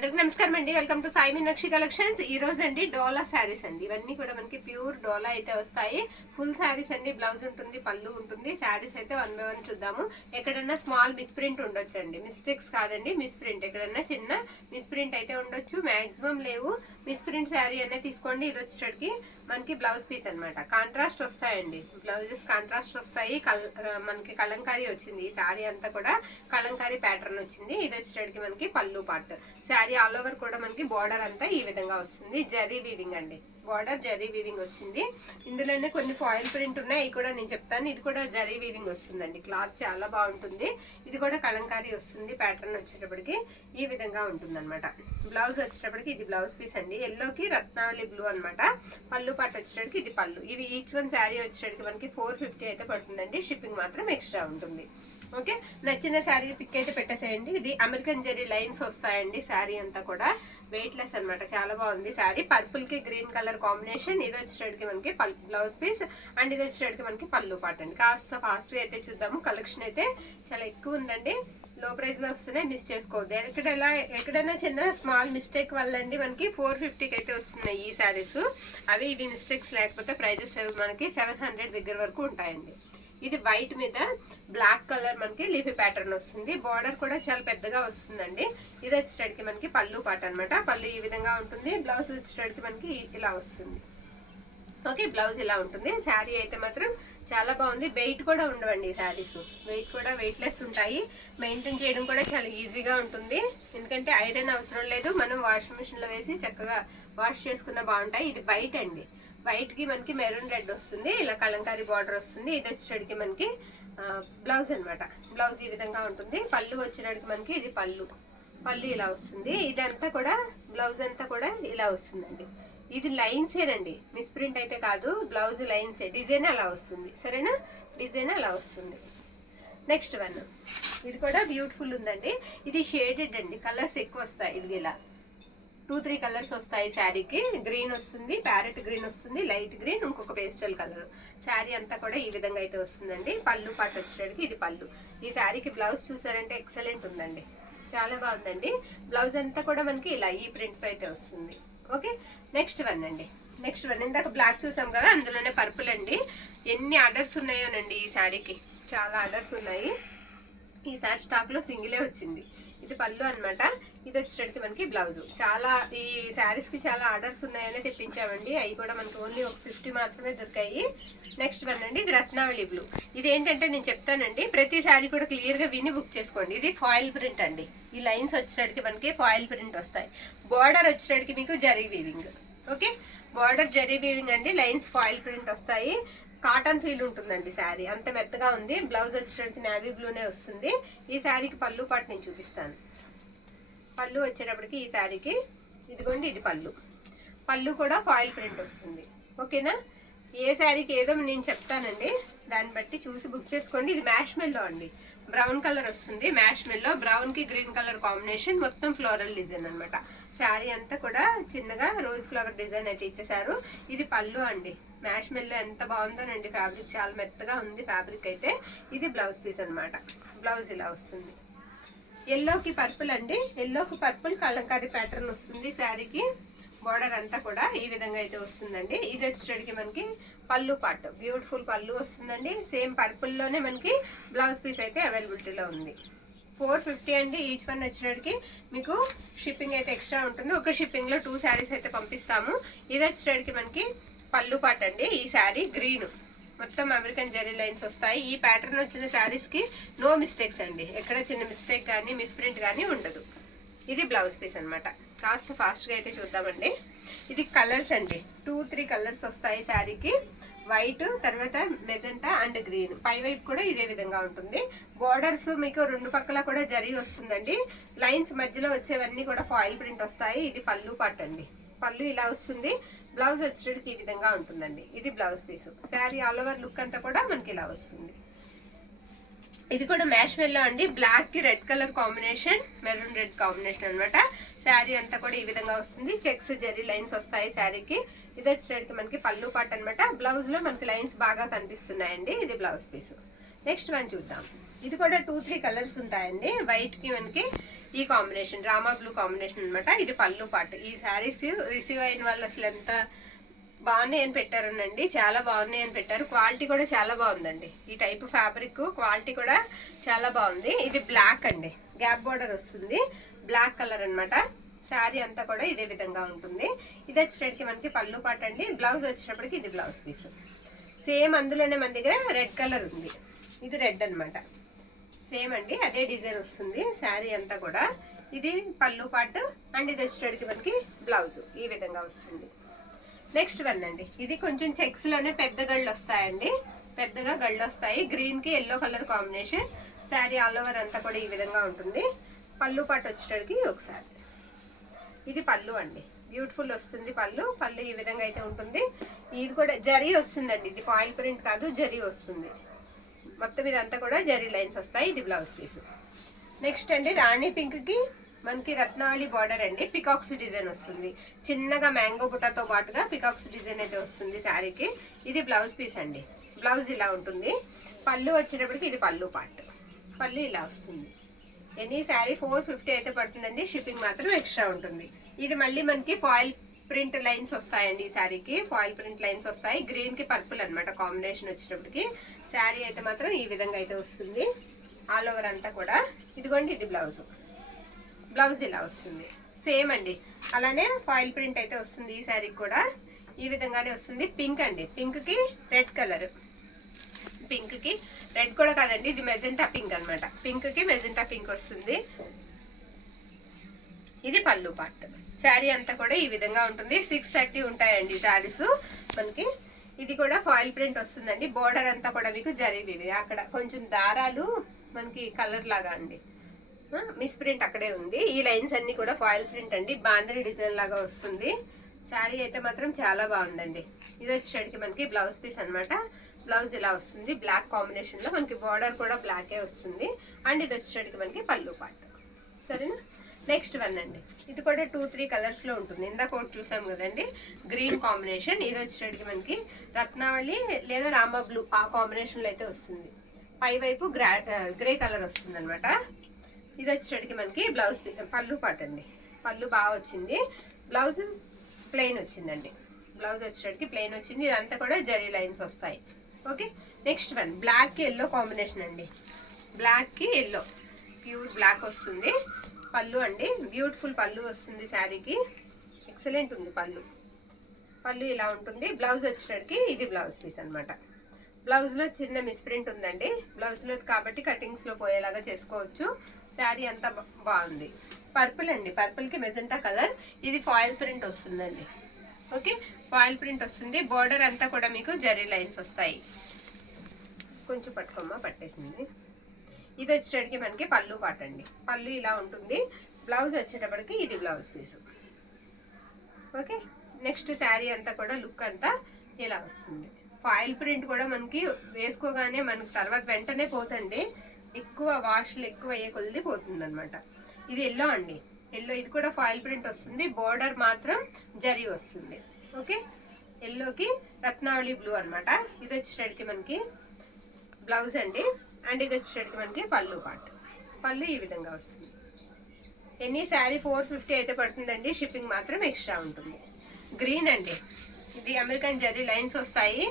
అందరికి నమస్కారం అండి. Welcome to Sai Meenakshi collections. ఈ రోజు అండి డోలా శారీస్ అండి. ఇవన్నీ కూడా మనకి ప్యూర్ డోలా అయితే వస్తాయి. ఫుల్ శారీస్ అండి. బ్లౌజ్ ఉంటుంది, పళ్ళు ఉంటుంది. శారీస్ అయితే వన్ బై వన్ చూద్దాము. ఎక్కడన్నా స్మాల్ మిస్ప్రింట్ ఉండొచ్చు అండి, మిస్టేక్స్ కాదండి, మిస్ప్రింట్. ఎక్కడన్నా చిన్న మిస్ప్రింట్ అయితే ఉండొచ్చు, మాక్సిమం లేవు. మిస్ప్రింట్ శారీ అనేది తీసుకోండి. ఇది వచ్చేటికి మనకి బ్లౌజ్ పీస్ అనమాట. కాంట్రాస్ట్ వస్తాయండి, బ్లౌజెస్ కాంట్రాస్ట్ వస్తాయి. మనకి కలంకారీ వచ్చింది. ఈ శారీ అంతా కూడా కలంకారీ ప్యాటర్న్ వచ్చింది. ఇది వచ్చేటికి మనకి పళ్ళు పార్ట్. శారీ ఆల్ ఓవర్ కూడా మనకి బార్డర్ అంతా ఈ విధంగా వస్తుంది. జరీ వీవింగ్ అండి, బార్డర్ జరీ వీవింగ్ వచ్చింది. ఇందులోనే కొన్ని ఫాయిల్ ప్రింట్ ఉన్నాయి, అవి కూడా నేను చెప్తాను. ఇది కూడా జరీ వీవింగ్ వస్తుందండి. క్లాత్ చాలా బాగుంటుంది. ఇది కూడా కలంకారీ వస్తుంది. ప్యాటర్న్ వచ్చేటప్పటికి ఈ విధంగా ఉంటుంది అనమాట. బ్లౌజ్ వచ్చేటప్పటికి ఇది బ్లౌజ్ పీస్ అండి. ఎల్లోకి రత్నావళి బ్లూ అనమాట. పళ్ళు పాటు వచ్చేటప్పటికి ఇది పళ్ళు. ఇవి ఈచ్ వన్ శారీ వచ్చేటప్పటికి మనకి 450 అయితే పడుతుందండి. షిప్పింగ్ మాత్రం ఎక్స్ట్రా ఉంటుంది. ఓకే, నచ్చిన శారీ పిక్ అయితే పెట్టేసేయండి. ఇది అమెరికన్ జెరీ లైన్స్ వస్తాయండి. శారీ అంతా కూడా వెయిట్ లెస్ అనమాట. చాలా బాగుంది శారీ. పర్పుల్ కి గ్రీన్ కలర్ కాంబినేషన్. ఇది వచ్చేటికి మనకి బ్లౌజ్ పీస్ అండ్ ఇది వచ్చేటికి మనకి పళ్ళు పాట అండి. కాస్త ఫాస్ట్ గా అయితే చూద్దాము. కలెక్షన్ అయితే చాలా ఎక్కువ ఉందండి. లో ప్రైస్ లో వస్తున్నాయి, మిస్ చేసుకోవద్దు. ఎక్కడైనా చిన్న స్మాల్ మిస్టేక్ వల్ల అండి మనకి 450కి అయితే వస్తున్నాయి ఈ శారీస్. అవి ఇవి మిస్టేక్స్ లేకపోతే ప్రైజెస్ మనకి 700 దగ్గర వరకు ఉంటాయండి. ఇది వైట్ మీద బ్లాక్ కలర్ మనకి లీఫీ ప్యాటర్న్ వస్తుంది. బార్డర్ కూడా చాలా పెద్దగా వస్తుందండి. ఇది వచ్చేటికి మనకి పళ్ళు పాట అనమాట. పళ్ళు ఈ విధంగా ఉంటుంది. బ్లౌజ్ వచ్చేటికి మనకి ఇలా వస్తుంది. ఓకే, బ్లౌజ్ ఇలా ఉంటుంది. శారీ అయితే మాత్రం చాలా బాగుంది. వెయిట్ కూడా ఉండవండి శారీస్. వెయిట్ కూడా వెయిట్ లెస్ ఉంటాయి. మెయింటైన్ చేయడం కూడా చాలా ఈజీగా ఉంటుంది. ఎందుకంటే ఐరన్ అవసరం లేదు. మనం వాషింగ్ మిషన్ లో వేసి చక్కగా వాష్ చేసుకున్న బాగుంటాయి. ఇది వైట్ అండి. వైట్ కి మనకి మెరూన్ రెడ్ వస్తుంది. ఇలా కలంకారీ బార్డర్ వస్తుంది. ఇది వచ్చేటికి మనకి బ్లౌజ్ అనమాట. బ్లౌజ్ ఈ విధంగా ఉంటుంది. పళ్ళు వచ్చేటికి మనకి ఇది పళ్ళు. పళ్ళు ఇలా వస్తుంది. ఇదంతా కూడా బ్లౌజ్ అంతా కూడా ఇలా వస్తుందండి. ఇది లైన్స్ ఏనండి, మిస్ప్రింట్ అయితే కాదు. బ్లౌజ్ లైన్స్, డిజైన్ అలా వస్తుంది. సరేనా, డిజైన్ అలా వస్తుంది. నెక్స్ట్ వన్, ఇది కూడా బ్యూటిఫుల్ ఉందండి. ఇది షేడెడ్ అండి. కలర్స్ ఎక్కువ వస్తాయి. ఇది ఇలా 2-3 కలర్స్ వస్తాయి శారీకి. గ్రీన్ వస్తుంది, ప్యారెట్ గ్రీన్ వస్తుంది, లైట్ గ్రీన్, ఇంకొక పేస్టల్ కలర్. శారీ అంతా కూడా ఈ విధంగా అయితే వస్తుందండి. పళ్ళు పాటు వచ్చేటికి ఇది పళ్ళు. ఈ శారీకి బ్లౌజ్ చూసారంటే ఎక్సలెంట్ ఉందండి. చాలా బాగుందండి. బ్లౌజ్ అంతా కూడా మనకి ఇలా ఈ ప్రింట్ తో అయితే వస్తుంది. ఓకే, నెక్స్ట్ వన్ అండి. నెక్స్ట్ వన్ ఇందాక బ్లాక్ చూసాం కదా, అందులోనే పర్పుల్ అండి. ఎన్ని ఆర్డర్స్ ఉన్నాయోనండి ఈ శారీకి, చాలా ఆర్డర్స్ ఉన్నాయి. ఈసారి స్టాక్ లో సింగిలే వచ్చింది. ఇది పళ్ళు అనమాట. ఇది వచ్చేటికి మనకి బ్లౌజ్. చాలా ఈ శారీస్ కి చాలా ఆర్డర్స్ ఉన్నాయని తెప్పించామండి. అవి కూడా మనకి ఓన్లీ ఒక 50 మాత్రమే దొరికాయి. నెక్స్ట్ వన్ అండి, ఇది రత్నావళి బ్లూ. ఇది ఏంటంటే నేను చెప్తానండి, ప్రతి శారీ కూడా క్లియర్ గా విని బుక్ చేసుకోండి. ఇది ఫాయిల్ ప్రింట్ అండి. ఈ లైన్స్ వచ్చేటికి మనకి ఫాయిల్ ప్రింట్ వస్తాయి. బార్డర్ వచ్చేటికి మీకు zari weaving. Okay, border zari weaving అండి. లైన్స్ ఫాయిల్ ప్రింట్ వస్తాయి. కాటన్ ఫీల్ ఉంటుందండి. శారీ అంత మెత్తగా ఉంది. బ్లౌజ్ వచ్చేటప్పటికి నేవీ బ్లూనే వస్తుంది. ఈ శారీకి పళ్ళు పాటు నేను చూపిస్తాను. పళ్ళు వచ్చేటప్పటికి ఈ శారీకి ఇదిగోండి, ఇది పళ్ళు. పళ్ళు కూడా ఫాయిల్ ప్రింట్ వస్తుంది. ఓకేనా, ఏ శారీకి ఏదో నేను చెప్తానండి, దాన్ని బట్టి చూసి బుక్ చేసుకోండి. ఇది మ్యాష్ మెల్లో అండి. బ్రౌన్ కలర్ వస్తుంది. మ్యాష్ మెల్లో బ్రౌన్ కి గ్రీన్ కలర్ కాంబినేషన్. మొత్తం ఫ్లోరల్ డిజైన్ అనమాట. శారీ అంతా కూడా చిన్నగా రోజ్ ఫ్లవర్ డిజైన్ అయితే ఇచ్చేసారు. ఇది పళ్ళు అండి. మ్యాష్ మెల్లో ఎంత బాగుందోనండి. ఫ్యాబ్రిక్ చాలా మెత్తగా ఉంది ఫ్యాబ్రిక్ అయితే. ఇది బ్లౌజ్ పీస్ అనమాట. బ్లౌజ్ ఇలా వస్తుంది. ఎల్లోకి పర్పుల్ అండి. ఎల్లోకి పర్పుల్ కలంకారీ ప్యాటర్న్ వస్తుంది శారీకి. బార్డర్ అంతా కూడా ఈ విధంగా అయితే వస్తుందండి. ఇది వచ్చేటికి మనకి పళ్ళు పార్ట్. బ్యూటిఫుల్ పళ్ళు వస్తుందండి. సేమ్ పర్పుల్ లోనే మనకి బ్లౌజ్ పీస్ అయితే అవైలబిలిటీలో ఉంది. 450 అండి. ఈచ్ వన్ వచ్చేటికి మీకు షిప్పింగ్ అయితే ఎక్స్ట్రా ఉంటుంది. ఒక షిప్పింగ్ లో 2 శారీస్ అయితే పంపిస్తాము. ఇది వచ్చేటికి మనకి పళ్ళు పాట అండి. ఈ శారీ గ్రీన్, మొత్తం అమెరికన్ జెరీ లైన్స్ వస్తాయి. ఈ ప్యాటర్న్ వచ్చిన శారీస్ కి నో మిస్టేక్స్ అండి. ఎక్కడ చిన్న మిస్టేక్ కానీ మిస్ప్రింట్ కానీ ఉండదు. ఇది బ్లౌజ్ పీస్ అనమాట. కాస్త ఫాస్ట్ గా అయితే చూద్దామండి. ఇది కలర్స్ అండి. 2-3 కలర్స్ వస్తాయి శారీకి. వైట్, తర్వాత మెజెంటా అండ్ గ్రీన్. పై వైపు కూడా ఇదే విధంగా ఉంటుంది. బార్డర్స్ మీకు 2 పక్కల కూడా జరీ వస్తుందండి. లైన్స్ మధ్యలో వచ్చేవన్నీ కూడా ఫాయిల్ ప్రింట్ వస్తాయి. ఇది పళ్ళు పార్ట్ అండి. పళ్ళు ఇలా వస్తుంది. బ్లౌజ్ వచ్చేటికి ఈ విధంగా ఉంటుందండి. ఇది blouse piece. Saree all over look అంతా కూడా మనకి ఇలా వస్తుంది. ఇది కూడా మ్యాష్ మెల్లో అండి. బ్లాక్ కి red colour combination, maroon red combination అనమాట. శారీ అంతా కూడా ఈ విధంగా వస్తుంది. చెక్స్ జెరీ లైన్స్ వస్తాయి శారీకి. ఇది వచ్చేటికి మనకి పళ్ళు పాట అనమాట. బ్లౌజ్ లో మనకి లైన్స్ బాగా కనిపిస్తున్నాయండి. ఇది బ్లౌజ్ పీస్. నెక్స్ట్ వన్ చూద్దాం. ఇది కూడా 2-3 కలర్స్ ఉంటాయండి. వైట్ కి మనకి ఈ కాంబినేషన్ రామా బ్లూ కాంబినేషన్ అనమాట. ఇది పళ్ళు పాటు. ఈ శారీస్ రిసీవ్ అయిన వాళ్ళు అసలు ఎంత బాగున్నాయి అని పెట్టారునండి, చాలా బాగున్నాయి అని పెట్టారు. క్వాలిటీ కూడా చాలా బాగుందండి. ఈ టైప్ ఫ్యాబ్రిక్ క్వాలిటీ కూడా చాలా బాగుంది. ఇది బ్లాక్ అండి, గ్యాప్ బార్డర్ వస్తుంది, బ్లాక్ కలర్ అనమాట. శారీ అంతా కూడా ఇదే విధంగా ఉంటుంది. ఇది వచ్చేటప్పటికి మనకి పళ్ళు పాట అండి. బ్లౌజ్ వచ్చేటప్పటికి ఇది బ్లౌజ్ పీస్. సేమ్ అందులోనే మన దగ్గర రెడ్ కలర్ ఉంది. ఇది రెడ్ అనమాట. సేమ్ అండి, అదే డిజైన్ వస్తుంది శారీ అంతా కూడా. ఇది పళ్ళు పాటు అండ్ ఇది వచ్చేటప్పటికి మనకి బ్లౌజ్ ఈ విధంగా వస్తుంది. నెక్స్ట్ వన్ అండి, ఇది కొంచెం చెక్స్ లోనే పెద్ద గళ్ళు వస్తాయండి, పెద్దగా గళ్ళు వస్తాయి. గ్రీన్ కి yellow colour combination. Sari all over అంతా కూడా ఈ విధంగా ఉంటుంది. పళ్ళు పాటు వచ్చేటప్పటికి ఒకసారి ఇది పళ్ళు అండి, బ్యూటిఫుల్ వస్తుంది పళ్ళు. పళ్ళు ఈ విధంగా అయితే ఉంటుంది. ఇది కూడా జరీ వస్తుందండి, ఇది ఫాయిల్ ప్రింట్ కాదు, జరీ వస్తుంది. మొత్తం ఇదంతా కూడా జరీ లైన్స్ వస్తాయి. ఇది బ్లౌజ్ పీస్. నెక్స్ట్ అండి, రాణి పింక్ కి మనకి రత్నావళి బార్డర్ అండి, పికాక్స్ డిజైన్ వస్తుంది. చిన్నగా మ్యాంగో బుట్టాతో పాటుగా పికాక్స్ డిజైన్ అయితే వస్తుంది శారీకి. ఇది బ్లౌజ్ పీస్ అండి. బ్లౌజ్ ఇలా ఉంటుంది. పళ్ళు వచ్చేటప్పటికి ఇది పళ్ళు పార్ట్. పళ్ళు ఇలా వస్తుంది. ఎనీ శారీ 450 అయితే పడుతుందండి. షిప్పింగ్ మాత్రం ఎక్స్ట్రా ఉంటుంది. ఇది మళ్ళీ మనకి ఫాయిల్ ప్రింట్ లైన్స్ వస్తాయండి. ఈ శారీకి ఫాయిల్ ప్రింట్ లైన్స్ వస్తాయి. గ్రీన్ కి పర్పుల్ అనమాట కాంబినేషన్ వచ్చేటప్పటికి. శారీ అయితే మాత్రం ఈ విధంగా అయితే వస్తుంది ఆల్ ఓవర్ అంతా కూడా. ఇదిగోండి ఇది బ్లౌజ్. బ్లౌజ్ ఇలా వస్తుంది. సేమ్ అండి, అలానే ఫాయిల్ ప్రింట్ అయితే వస్తుంది ఈ శారీకి కూడా. ఈ విధంగానే వస్తుంది. పింక్ అండి, పింక్ కి రెడ్ కలర్. పింక్ కి రెడ్ కూడా కాదండి, ఇది మెజెంటా పింక్ అనమాట. పింక్ కి మెజెంటా పింక్ వస్తుంది. ఇది పళ్ళు పార్ట్. శారీ అంతా కూడా ఈ విధంగా ఉంటుంది. 630 ఉంటాయండి శారీస్ మనకి. ఇది కూడా ఫాయిల్ ప్రింట్ వస్తుందండి. బోర్డర్ అంతా కూడా మీకు జరిగివి, అక్కడ కొంచెం దారాలు మనకి కలర్ లాగా అండి, మిస్ ప్రింట్ అక్కడే ఉంది. ఈ లైన్స్ అన్ని కూడా ఫాయిల్ ప్రింట్ అండి, బాందరీ డిజైన్ లాగా వస్తుంది. శారీ అయితే మాత్రం చాలా బాగుందండి. ఇది వచ్చేటికి మనకి బ్లౌజ్ పీస్ అనమాట. బ్లౌజ్ ఇలా వస్తుంది, బ్లాక్ కాంబినేషన్ లో. మనకి బార్డర్ కూడా బ్లాకే వస్తుంది. అండ్ ఇది వచ్చేటికి మనకి పళ్ళు పార్ట్. సరేనా. నెక్స్ట్ వన్ అండి, ఇది కూడా 2-3 కలర్స్ లో ఉంటుంది. ఇందాక ఒకటి చూసాం కదండి, గ్రీన్ కాంబినేషన్. ఇది వచ్చేటికి మనకి రత్నావళి లేదా రామా బ్లూ ఆ కాంబినేషన్ లో అయితే వస్తుంది. పై వైపు గ్రే కలర్ వస్తుంది అనమాట. ఇది వచ్చేటికి మనకి బ్లౌజ్ పళ్ళు పార్ట్ అండి. పళ్ళు బాగా వచ్చింది. బ్లౌజ్ ప్లెయిన్ వచ్చిందండి. బ్లౌజ్ వచ్చేటికి ప్లెయిన్ వచ్చింది. ఇదంతా కూడా జరీ లైన్స్ వస్తాయి. ఓకే. నెక్స్ట్ వన్, బ్లాక్ కి ఎల్లో కాంబినేషన్ అండి. బ్లాక్ కి ఎల్లో, ప్యూర్ బ్లాక్ వస్తుంది. పళ్ళు అండి, బ్యూటిఫుల్ పళ్ళు వస్తుంది శారీకి. ఎక్సలెంట్ ఉంది పళ్ళు. పళ్ళు ఇలా ఉంటుంది. బ్లౌజ్ వచ్చేటికి ఇది బ్లౌజ్ పీస్ అనమాట. బ్లౌజ్ లో చిన్న మిస్ప్రింట్ ఉందండి. బ్లౌజ్ లో కాబట్టి కటింగ్స్ లో పోయేలాగా చేసుకోవచ్చు. శారీ అంతా బాగుంది. పర్పుల్ అండి, పర్పుల్ కి మెజెంటా కలర్. ఇది ఫాయిల్ ప్రింట్ వస్తుందండి. ఓకే, ఫాయిల్ ప్రింట్ వస్తుంది. బోర్డర్ అంతా కూడా మీకు జరీ లైన్స్ వస్తాయి. కొంచెం పట్టుకోమ్మా, పట్టేసింది. ఇది వచ్చేటప్పటికి మనకి పళ్ళు పాట అండి. పళ్ళు ఇలా ఉంటుంది. బ్లౌజ్ వచ్చేటప్పటికి ఇది blouse piece. Okay. Next saree అంతా కూడా లుక్ అంతా ఇలా వస్తుంది. ఫాయిల్ ప్రింట్ కూడా మనకి వేసుకోగానే మనకి తర్వాత వెంటనే పోతండి, ఎక్కువ వాష్లు ఎక్కువ అయ్యే కొద్ది పోతుంది అనమాట. ఇది ఎల్లో అండి, ఎల్లో. ఇది కూడా ఫాయిల్ ప్రింట్ వస్తుంది. బోర్డర్ మాత్రం జరీ వస్తుంది. ఓకే. ఎల్లోకి రత్నావళి బ్లూ అనమాట. ఇది వచ్చేటప్పటికి మనకి బ్లౌజ్ అండి. అండ్ ఇది వచ్చేటప్పటికి మనకి పళ్ళు పార్ట్. పళ్ళు ఈ విధంగా వస్తుంది. ఎనీ శారీ 450 అయితే పడుతుందండి. షిప్పింగ్ మాత్రం ఎక్స్ట్రా ఉంటుంది. గ్రీన్ అండి, ఇది అమెరికన్ జరీ లైన్స్ వస్తాయి.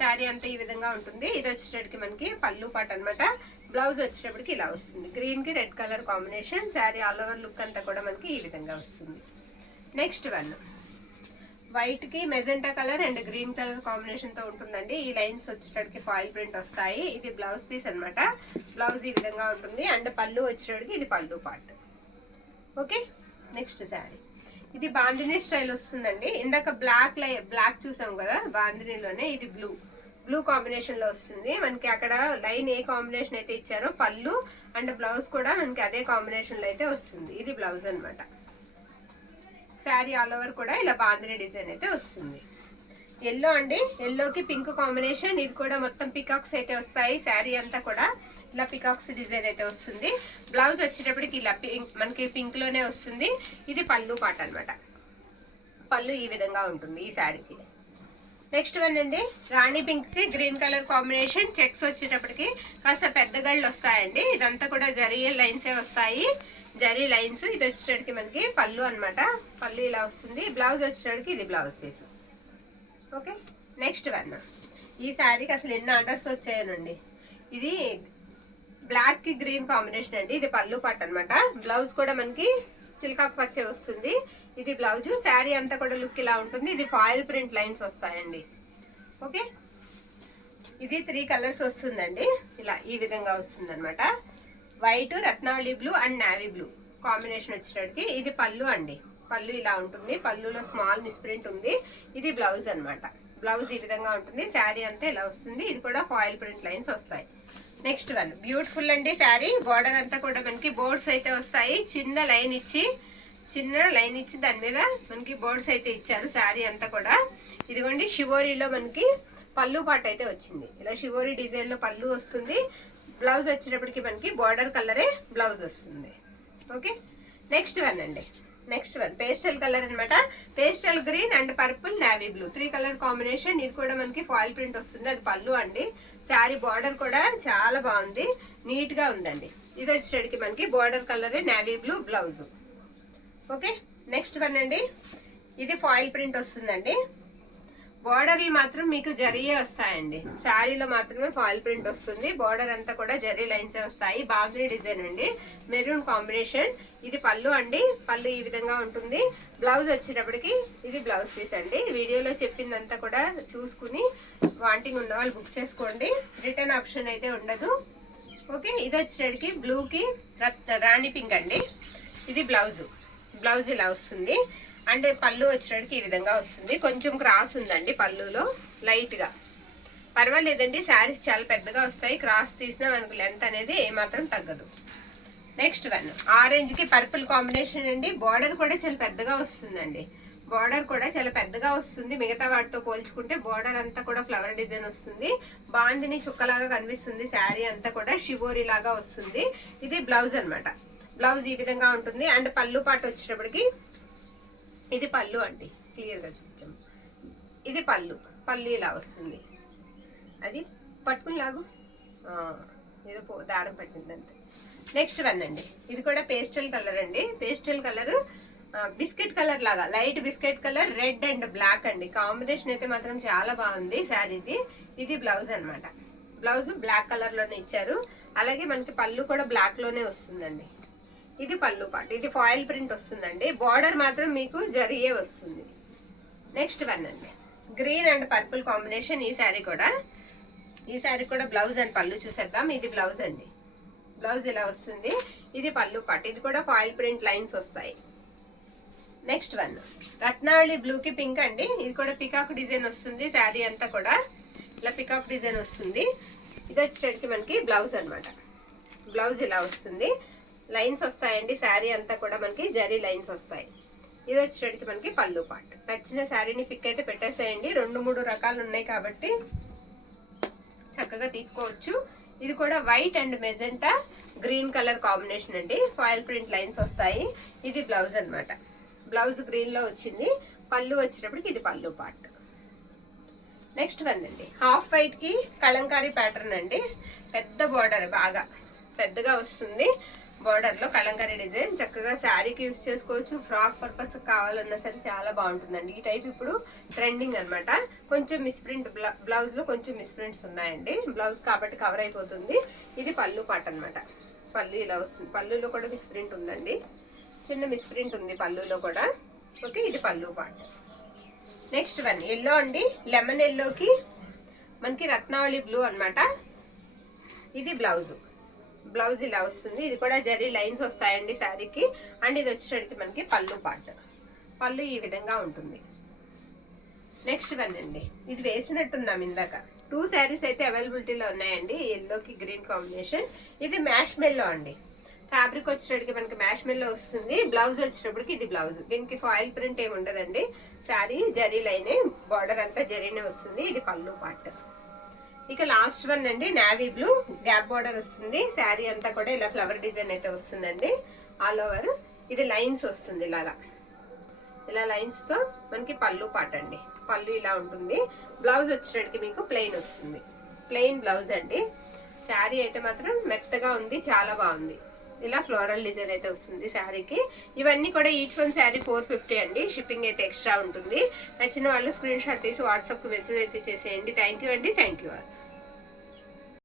శారీ అంతా ఈ విధంగా ఉంటుంది. ఇది వచ్చేటప్పటికి మనకి పళ్ళు పార్ట్ అనమాట. బ్లౌజ్ వచ్చేటప్పటికి ఇలా వస్తుంది. గ్రీన్ కి red colour combination. Sari all over look అంతా కూడా మనకి ఈ విధంగా వస్తుంది. నెక్స్ట్ వన్, వైట్ కి magenta colour and green colour combination తో ఉంటుందండి. ఈ లైన్స్ వచ్చేటప్పటికి ఫాయిల్ ప్రింట్ వస్తాయి. ఇది బ్లౌజ్ పీస్ అనమాట. బ్లౌజ్ ఈ విధంగా ఉంటుంది. అండ్ పళ్ళు వచ్చేటప్పటికి ఇది పళ్ళు పార్ట్. ఓకే. నెక్స్ట్ శారీ, ఇది బాందినీ స్టైల్ వస్తుందండి. ఇందాక బ్లాక్ చూసాం కదా బాందినీలోనే, ఇది బ్లూ కాంబినేషన్ లో వస్తుంది. మనకి అక్కడ లైన్ ఏ కాంబినేషన్ అయితే ఇచ్చారో పళ్ళు అండ్ బ్లౌజ్ కూడా మనకి అదే కాంబినేషన్ లో అయితే వస్తుంది. ఇది బ్లౌజ్ అనమాట. శారీ ఆల్ ఓవర్ కూడా ఇలా బాందినీ డిజైన్ అయితే వస్తుంది. ఎల్లో అండి, ఎల్లోకి పింక్ కాంబినేషన్. ఇది కూడా మొత్తం పికాక్స్ అయితే వస్తాయి. శారీ అంతా కూడా ఇలా పికాక్స్ డిజైన్ అయితే వస్తుంది. బ్లౌజ్ వచ్చేటప్పటికి ఇలా మనకి పింక్ లోనే వస్తుంది. ఇది పళ్ళు పాట అనమాట. పళ్ళు ఈ విధంగా ఉంటుంది ఈ శారీకి. నెక్స్ట్ వన్ అండి రాణి పింక్ కి గ్రీన్ కలర్ కాంబినేషన్, చెక్స్ వచ్చేటప్పటికి కాస్త పెద్ద గళ్ళు వస్తాయండి. ఇదంతా కూడా జరీ లైన్సే వస్తాయి, జరీ లైన్స్. ఇది వచ్చేటప్పటికి మనకి పళ్ళు అన్నమాట, పళ్ళు ఇలా వస్తుంది. బ్లౌజ్ వచ్చేటప్పటికి ఇది blouse piece. Okay, next one. ఈ శారీకి అసలు ఎన్ని ఆర్డర్స్ వచ్చాయనండి. ఇది బ్లాక్ కి గ్రీన్ కాంబినేషన్ అండి. ఇది పళ్ళు పట్టు అనమాట. బ్లౌజ్ కూడా మనకి చిల్కాకు పచ్చే వస్తుంది. ఇది బ్లౌజ్. శారీ అంతా కూడా లుక్ ఇలా ఉంటుంది. ఇది ఫాయిల్ ప్రింట్ లైన్స్ వస్తాయండి. ఓకే, ఇది 3 కలర్స్ వస్తుందండి. ఇలా ఈ విధంగా వస్తుంది అనమాట. White, Ratnavali blue and navy blue combination వచ్చేటప్పటికి ఇది పళ్ళు అండి. పళ్ళు ఇలా ఉంటుంది. పళ్ళులో స్మాల్ మిస్ప్రింట్ ఉంది. ఇది బ్లౌజ్ అనమాట. బ్లౌజ్ ఈ విధంగా ఉంటుంది. శారీ అంతా ఇలా వస్తుంది. ఇది కూడా ఫాయిల్ ప్రింట్ లైన్స్ వస్తాయి. నెక్స్ట్ వన్ బ్యూటిఫుల్ అండి శారీ. బార్డర్ అంతా కూడా మనకి బోర్డ్స్ అయితే వస్తాయి. చిన్న లైన్ ఇచ్చి దాని మీద మనకి బోర్డ్స్ అయితే ఇచ్చారు. శారీ అంతా కూడా ఇదిగోండి షివోరీలో మనకి పళ్ళు పాట అయితే వచ్చింది. ఇలా షివోరీ డిజైన్ లో పళ్ళు వస్తుంది. బ్లౌజ్ వచ్చేటప్పటికి మనకి బార్డర్ కలరే బ్లౌజ్ వస్తుంది. ఓకే, నెక్స్ట్ వన్ అండి. నెక్స్ట్ వన్ పేస్టల్ కలర్ అనమాట. Pastel green and purple navy blue 3 colour combination. ఇది కూడా మనకి ఫాయిల్ ప్రింట్ వస్తుంది. అది పళ్ళు అండి. శారీ బార్డర్ కూడా చాలా బాగుంది, నీట్ గా ఉందండి. ఇది వచ్చేటికి మనకి border colour navy blue blouse. Okay, next one అండి. ఇది ఫాయిల్ ప్రింట్ వస్తుందండి. బార్డర్లు మాత్రం మీకు జరీయే వస్తాయండి. శారీలో మాత్రమే ఫాయిల్ ప్రింట్ వస్తుంది. బార్డర్ అంతా కూడా జరీ లైన్స్ వస్తాయి. బాంబ్లీ డిజైన్ అండి, మెరూన్ కాంబినేషన్. ఇది పళ్ళు అండి. పళ్ళు ఈ విధంగా ఉంటుంది. బ్లౌజ్ వచ్చేటప్పటికి ఇది బ్లౌజ్ పీస్ అండి. వీడియోలో చెప్పిందంతా కూడా చూసుకుని వాంటింగ్ ఉన్న వాళ్ళు బుక్ చేసుకోండి. రిటర్న్ ఆప్షన్ అయితే ఉండదు. ఓకే, ఇది వచ్చేటప్పటికి బ్లూకి రాణి పింక్ అండి. ఇది బ్లౌజ్. బ్లౌజ్ ఇలా వస్తుంది. అండ్ పళ్ళు వచ్చేటప్పటికి ఈ విధంగా వస్తుంది. కొంచెం క్రాస్ ఉందండి పళ్ళులో, లైట్ గా. పర్వాలేదండి, శారీస్ చాలా పెద్దగా వస్తాయి. క్రాస్ తీసినా మనకు లెంత్ అనేది ఏమాత్రం తగ్గదు. నెక్స్ట్ వన్ ఆరెంజ్ కి పర్పుల్ కాంబినేషన్ అండి. బార్డర్ కూడా చాలా పెద్దగా వస్తుందండి. బార్డర్ కూడా చాలా పెద్దగా వస్తుంది. మిగతా వాటితో పోల్చుకుంటే బార్డర్ అంతా కూడా ఫ్లవర్ డిజైన్ వస్తుంది. బాందిని చుక్కలాగా కనిపిస్తుంది. శారీ అంతా కూడా షివోరీ లాగా వస్తుంది. ఇది బ్లౌజ్ అనమాట. బ్లౌజ్ ఈ విధంగా ఉంటుంది. అండ్ పళ్ళు పాటు వచ్చేటప్పటికి ఇది పళ్ళు అండి. క్లియర్ గా చూపించాము. ఇది పళ్ళు. పళ్ళు ఇలా వస్తుంది. అది పట్టుకునిలాగు ఏదో దారం పట్టింది అంతే. నెక్స్ట్ వన్ అండి. ఇది కూడా పేస్టల్ కలర్ అండి. పేస్టల్ కలర్ బిస్కెట్ కలర్ లాగా, light biscuit colour, red and black అండి. కాంబినేషన్ అయితే మాత్రం చాలా బాగుంది శారీది. ఇది బ్లౌజ్ అనమాట. బ్లౌజ్ బ్లాక్ కలర్ లోనే ఇచ్చారు. అలాగే మనకి పళ్ళు కూడా బ్లాక్ లోనే వస్తుందండి. ఇది పళ్ళు పాటు. ఇది ఫాయిల్ ప్రింట్ వస్తుందండి. బార్డర్ మాత్రం మీకు జరీయే వస్తుంది. నెక్స్ట్ వన్ అండి. Green and purple combination. ఈ శారీ కూడా బ్లౌజ్ అండ్ పళ్ళు చూసేద్దాం. ఇది బ్లౌజ్ అండి. బ్లౌజ్ ఇలా వస్తుంది. ఇది పళ్ళు పాటు. ఇది కూడా ఫాయిల్ ప్రింట్ లైన్స్ వస్తాయి. నెక్స్ట్ వన్ రత్నావళి బ్లూ కి పింక్ అండి. ఇది కూడా పికాక్ డిజైన్ వస్తుంది. శారీ అంతా కూడా ఇలా పికాక్ డిజైన్ వస్తుంది. ఇది వచ్చేటికి మనకి బ్లౌజ్ అనమాట. బ్లౌజ్ ఇలా వస్తుంది. లైన్స్ వస్తాయండి. శారీ అంతా కూడా మనకి జరీ లైన్స్ వస్తాయి. ఇది వచ్చేటికి మనకి పళ్ళు పార్ట్. నచ్చిన శారీని పిక్ అయితే పెట్టేసేయండి. 2-3 రకాలు ఉన్నాయి కాబట్టి చక్కగా తీసుకోవచ్చు. ఇది కూడా white and magenta green colour combination అండి. ఫాయిల్ ప్రింట్ లైన్స్ వస్తాయి. ఇది బ్లౌజ్ అనమాట. బ్లౌజ్ గ్రీన్ లో వచ్చింది. పళ్ళు వచ్చేటప్పటికి ఇది పళ్ళు పార్ట్. నెక్స్ట్ వన్ అండి. హాఫ్ వైట్ కి కలంకారీ ప్యాటర్న్ అండి. పెద్ద బార్డర్, బాగా పెద్దగా వస్తుంది. బార్డర్ లో కలంకారీ డిజైన్. చక్కగా శారీకి యూజ్ చేసుకోవచ్చు. ఫ్రాక్ పర్పస్ కావాలన్నా సరే చాలా బాగుంటుందండి. ఈ టైప్ ఇప్పుడు ట్రెండింగ్ అనమాట. కొంచెం మిస్ప్రింట్ బ్లౌజ్ లో కొంచెం మిస్ప్రింట్స్ ఉన్నాయండి. బ్లౌజ్ కాబట్టి కవర్ అయిపోతుంది. ఇది పళ్ళు పాట అనమాట. పళ్ళు ఇలా వస్తుంది. పళ్ళులో కూడా మిస్ప్రింట్ ఉందండి. చిన్న మిస్ప్రింట్ ఉంది పళ్ళులో కూడా. ఓకే, ఇది పళ్ళు పాట. నెక్స్ట్ వన్ ఎల్లో అండి. లెమన్ ఎల్లోకి మనకి రత్నావళి బ్లూ అనమాట. ఇది బ్లౌజ్. బ్లౌజ్ ఇలా వస్తుంది. ఇది కూడా జరీ లైన్స్ వస్తాయండి శారీకి. అండ్ ఇది వచ్చేటికి మనకి పళ్ళు పార్ట్. పళ్ళు ఈ విధంగా ఉంటుంది. నెక్స్ట్ వన్ అండి. ఇది వేసినట్టున్నాం ఇందాక. 2 శారీస్ అయితే అవైలబిలిటీలో ఉన్నాయండి. ఎల్లోకి గ్రీన్ కాంబినేషన్. ఇది మ్యాష్ మెల్లో అండి. ఫ్యాబ్రిక్ వచ్చేటప్పటికి మనకి మ్యాష్ మెల్లో వస్తుంది. బ్లౌజ్ వచ్చేటప్పటికి ఇది బ్లౌజ్. దీనికి ఫాయిల్ ప్రింట్ ఏమి ఉండదండి. శారీ జరీ లైనే, బార్డర్ అంతా జరీనే వస్తుంది. ఇది పళ్ళు పార్ట్. ఇక లాస్ట్ వన్ అండి. నావీ బ్లూ గ్యాప్ బార్డర్ వస్తుంది. శారీ అంతా కూడా ఇలా ఫ్లవర్ డిజైన్ అయితే వస్తుందండి. ఆల్ ఓవర్ ఇది లైన్స్ వస్తుంది ఇలాగా. ఇలా లైన్స్ తో మనకి పళ్ళు పాట అండి. పళ్ళు ఇలా ఉంటుంది. బ్లౌజ్ వచ్చేటట్టుకి మీకు ప్లెయిన్ వస్తుంది. ప్లెయిన్ బ్లౌజ్ అండి. శారీ అయితే మాత్రం మెత్తగా ఉంది, చాలా బాగుంది. ఇలా ఫ్లోరల్ డిజైన్ అయితే వస్తుంది శారీకి. ఇవన్నీ కూడా ఈచ్ వన్ శారీ 450 అండి. షిప్పింగ్ అయితే ఎక్స్ట్రా ఉంటుంది. నచ్చిన వాళ్ళు స్క్రీన్ షాట్ తీసి వాట్సాప్ కు మెసేజ్ అయితే చేసేయండి. థ్యాంక్ యూ అండి. Thank you.